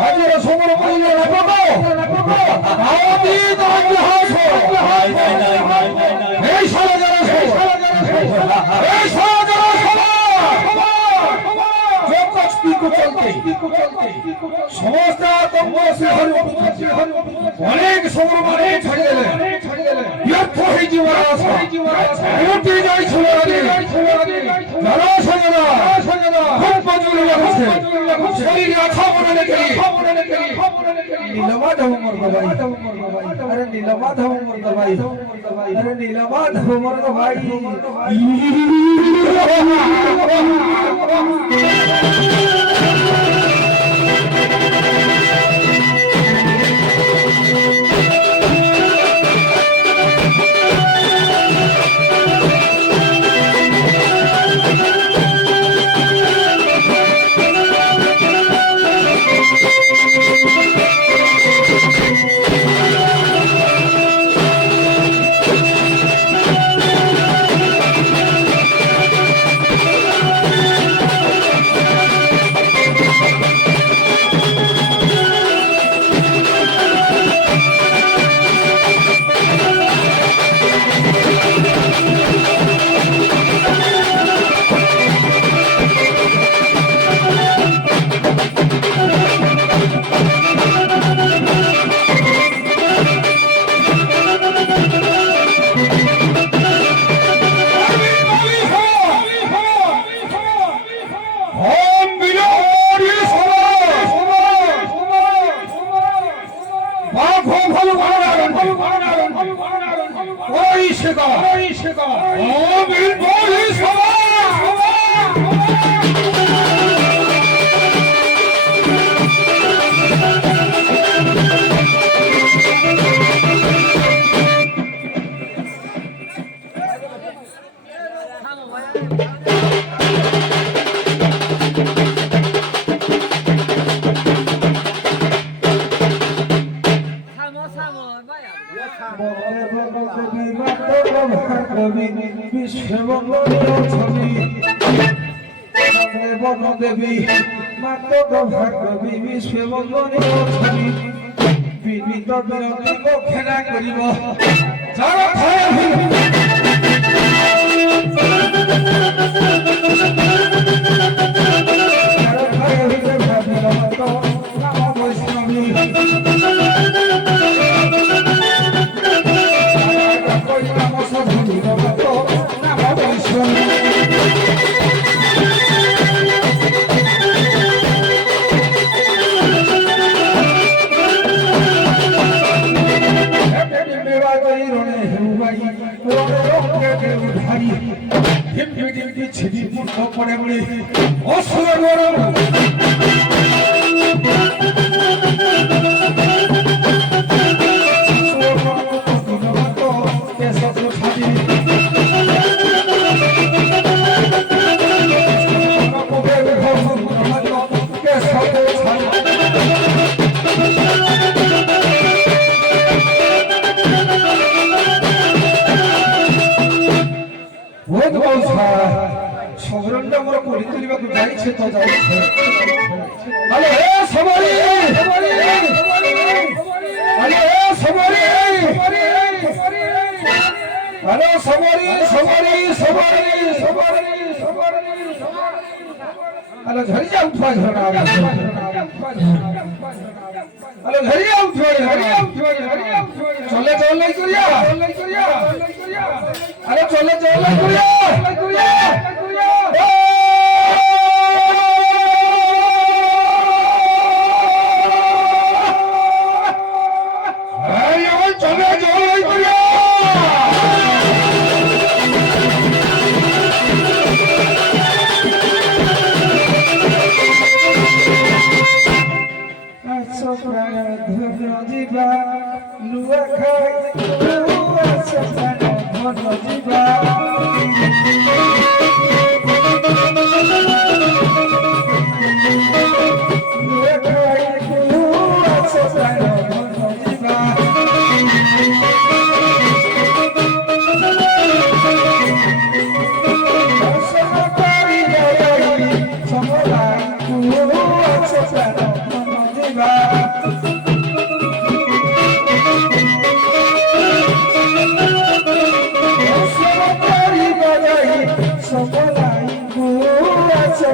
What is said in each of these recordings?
হাজিরা সমর করিলে এই সারা যারা এই সারা যারা সমস্ত অনেক সমর মানে ছাড়িয়ে ব্যর্থ হয়ে যাওয়ার আশা উঠে যাইছিল শরীর আশা মনে রেখে নীলমাধব মর্দবাই আরে নীলমাধব মর্দবাই আরে নীলমাধব মর্দবাই দেবী মাতক ভাগবী বিশ্ববঙ্গনী ছবি বিনীত বিরতি খেলা করিব যার পড়ে বলে অসুর গরম সমরণটা মোর করি তুলিবাকু যাইছে তো যাইছে আরে হে সবারি আরে হে সবারি আরে সবারি সবারি সবারি সবারি আরে ঘরে যাও তুই ঘরে আরে ঘরে যাও তুই চলে চলে করিয়া আরে চলে চলে করিয়া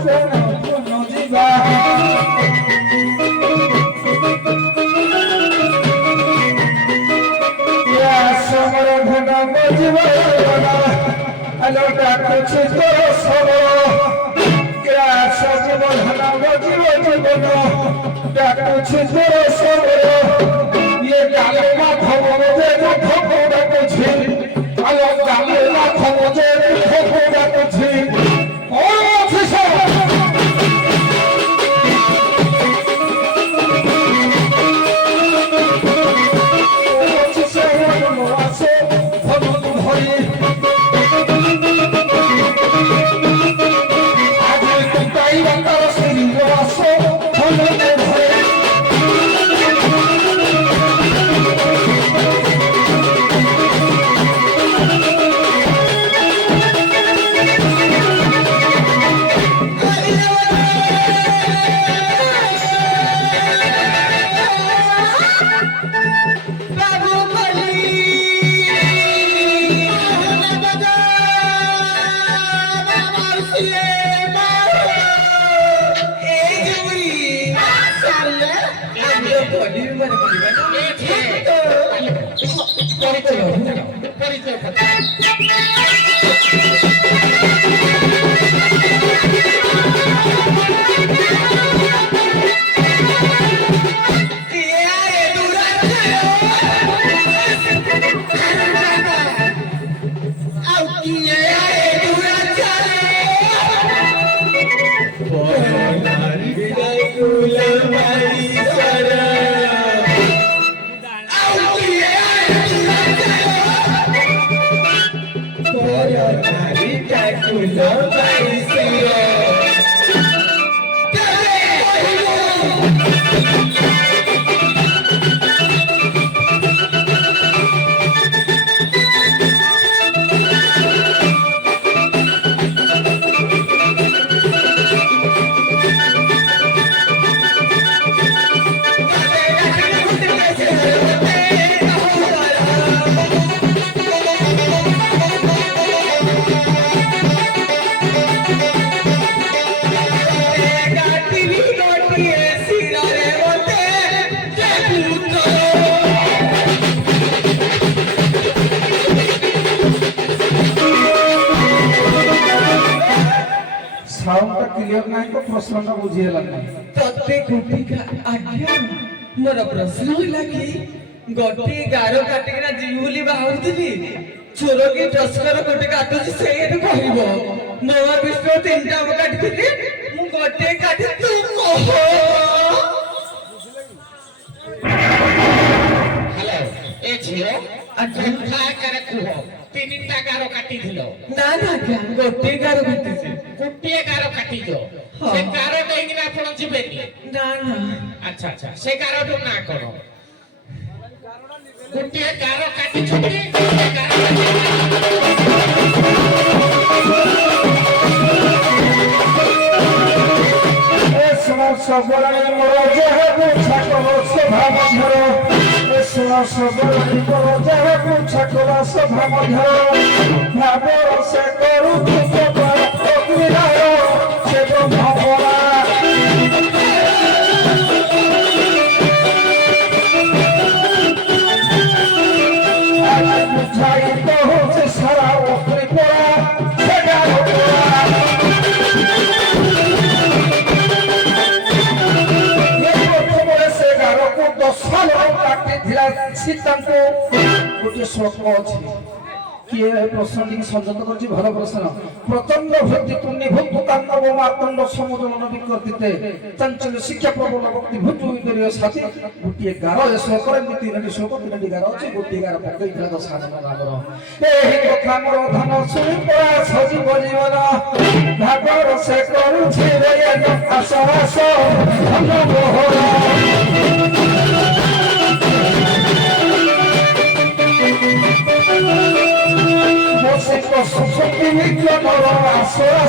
ସପନ ଯିବା ସମର ଘନ ଯିବା ଆଲୋ ଡାକୁଛି ତୋର ସବର ସଜୀବ ଧନ ଯିବ ଜୀବନ ଡାକୁଛି ତୋର ସବର ଇଏ ଗାଲେ ମାଧବ ଯେ ଦୁଃଖ ଡାକୁଛି ଆଲୋ ଗାଲେ ମାଧବ ଯେ ଦୁଃଖ ଡାକୁଛି साउंड क्लियर नाही तो प्रश्न बुझियला नाही तत्ते गुटिका आज्ञा मोर प्रश्न होला कि गोटे गारो काटिकना जीवली बाहुरदिली चोर के टस्कर गोटे काटुची सेट कहबो मोर विष्णु तीनटा काटिथिली मु गोटे काटि तू कहो हेलो ए झियो अजंता करे कुहो तीनटा गारो काटी दिलो ना ना क्या गोटे गारो काटिছি गोटे गारो काटी जो से गारो देइनी आपण जिबेनी ना ना अच्छा अच्छा से गारो तो ना करो गोटे गारो काटी छुटी गोटे गारो ए सुनो सबरानी मोर जेहे छाको सभा मध्यरो ए सुनो सबरानी मोर जेहे छाको सभा मध्यरो भाबर से करू तो अग्निरायो से तो भावरा बुझाई तो हो से सारा ऊपरी पड़ा से गारो सीतांको गोटे श्लोक अछि किए प्रश्न टी संजत करछि भल प्रश्न प्रचंड भक्ति तुनि भक्त तांडव मातंड समुद्र विकर्तिते चंचल शिक्षा प्रबल भक्ति भुजु इदरिय साथी गोटे गारो श्लोक रे तीनटी श्लोक तीनटी गारो अछि गोटे गारो पकई थिला दस हाथ नागर एही कथा मोर धन सुनि परा सजीव जीवन भागर से करू छी रे आशावास धन मोहरा Você posso só que me clamou a sua